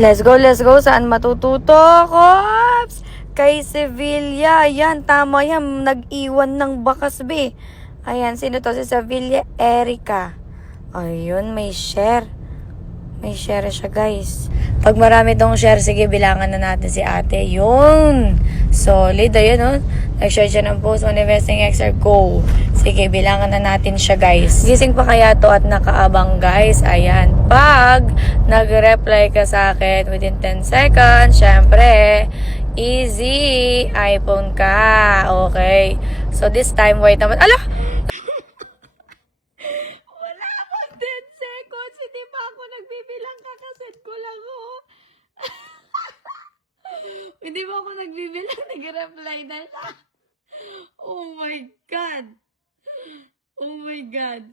Let's go, let's go. Saan matututo, Kops? Kay Sevilla. Ayan, tama yan. Nag-iwan ng bakas, be. Ayan, sino to? Si Sevilla Erica. Ayun, may share. May share siya, guys. Pag marami tong share, sige, bilangan na natin si ate. Yun. Solid. Ayun, oh. Nag-share siya ng post. Manifesting XR. Go. Sige, bilangan na natin siya, guys. Gising pa kaya to at nakaabang, guys. Ayan. Pag nag-reply ka sa akin within 10 seconds, syempre, easy. iPhone ka. Okay. So, this time, wait naman. Ala! Wala akong 10 seconds. Hindi pa ako nagbibilang. Kakaset ko lang, oh. Hindi pa ako nagbibilang. Nag-reply na siya. Oh my God. Oh my God.